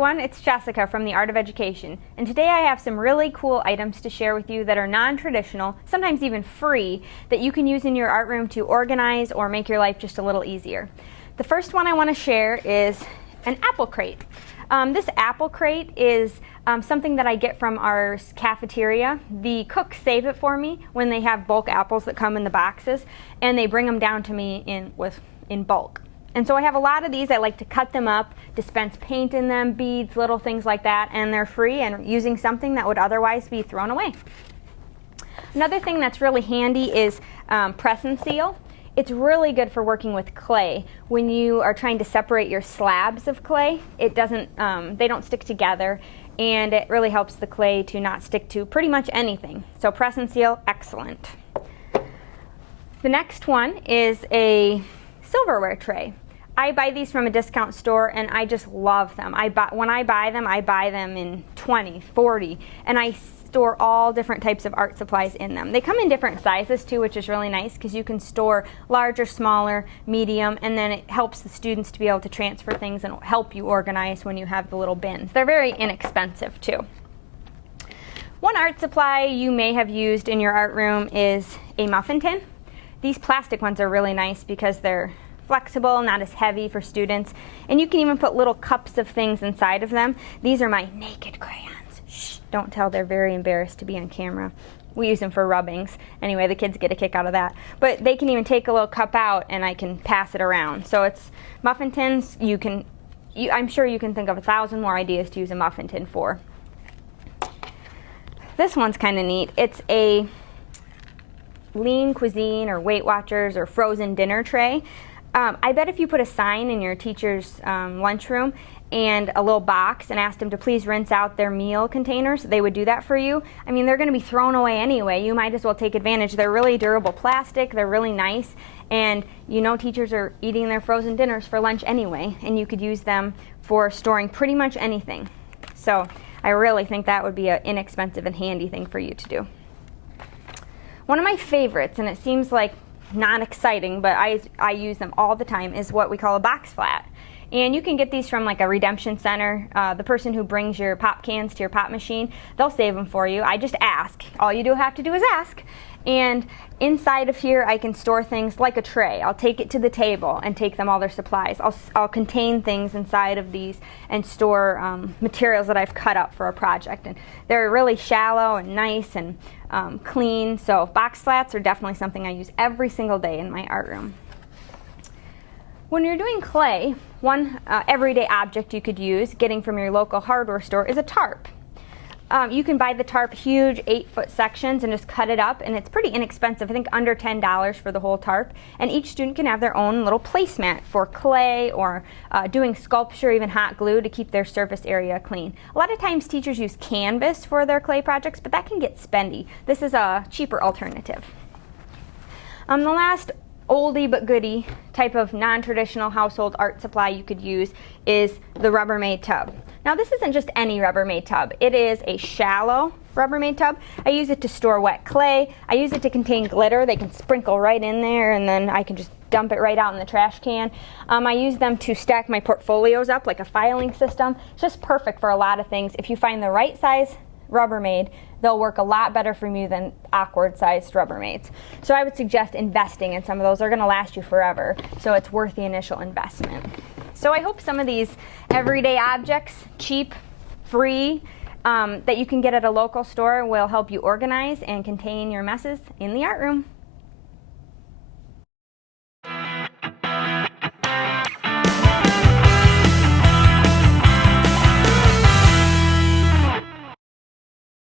everyone, it's Jessica from The Art of Education, and today I have some really cool items to share with you that are non-traditional, sometimes even free, that you can use in your art room to organize or make your life just a little easier. The first one I want to share is an apple crate. This apple crate is something that I get from our cafeteria. The cooks save it for me when they have bulk apples that come in the boxes, and they bring them down to me in bulk. And so I have a lot of these. I like to cut them up, dispense paint in them, beads, little things like that, and they're free and using something that would otherwise be thrown away. Another thing that's really handy is press and seal. It's really good for working with clay. When you are trying to separate your slabs of clay, it doesn't, they don't stick together, and it really helps the clay to not stick to pretty much anything. So press and seal, excellent. The next one is a silverware tray. I buy these from a discount store and I just love them. When I buy them in 20, 40, and I store all different types of art supplies in them. They come in different sizes too, which is really nice because you can store larger, smaller, medium, and then it helps the students to be able to transfer things and help you organize when you have the little bins. They're very inexpensive too. One art supply you may have used in your art room is a muffin tin. These plastic ones are really nice because they're flexible, not as heavy for students, and you can even put little cups of things inside of them. These are my naked crayons. Shh, don't tell, they're very embarrassed to be on camera. We use them for rubbings. Anyway, the kids get a kick out of that. But they can even take a little cup out and I can pass it around. So it's muffin tins. I'm sure you can think of 1,000 more ideas to use a muffin tin for. This one's kind of neat. It's a lean cuisine or Weight Watchers or frozen dinner tray. I bet if you put a sign in your teacher's lunchroom and a little box and asked them to please rinse out their meal containers, they would do that for you. I mean, they're going to be thrown away anyway. You might as well take advantage. They're really durable plastic. They're really nice. And you know teachers are eating their frozen dinners for lunch anyway, and you could use them for storing pretty much anything. So I really think that would be an inexpensive and handy thing for you to do. One of my favorites, and it seems like not exciting, but I use them all the time, is what we call a box flat. And you can get these from like a redemption center. The person who brings your pop cans to your pop machine, they'll save them for you. I just ask. All you have to do is ask. And inside of here I can store things like a tray. I'll take it to the table and take them all their supplies. I'll contain things inside of these and store materials that I've cut up for a project. And they're really shallow and nice and clean. So box flats are definitely something I use every single day in my art room. When you're doing clay, one everyday object you could use, getting from your local hardware store, is a tarp. You can buy the tarp huge 8-foot sections and just cut it up, and it's pretty inexpensive. I think under $10 for the whole tarp. And each student can have their own little placemat for clay or doing sculpture, even hot glue to keep their surface area clean. A lot of times teachers use canvas for their clay projects, but that can get spendy. This is a cheaper alternative. The last oldie but goodie type of non-traditional household art supply you could use is the Rubbermaid Tub. Now this isn't just any Rubbermaid tub. It is a shallow Rubbermaid tub. I use it to store wet clay. I use it to contain glitter. They can sprinkle right in there and then I can just dump it right out in the trash can. I use them to stack my portfolios up like a filing system. It's just perfect for a lot of things. If you find the right size Rubbermaid, they'll work a lot better for you than awkward sized Rubbermaids. So I would suggest investing in some of those. They're going to last you forever, so it's worth the initial investment. So I hope some of these everyday objects, cheap, free, that you can get at a local store will help you organize and contain your messes in the art room.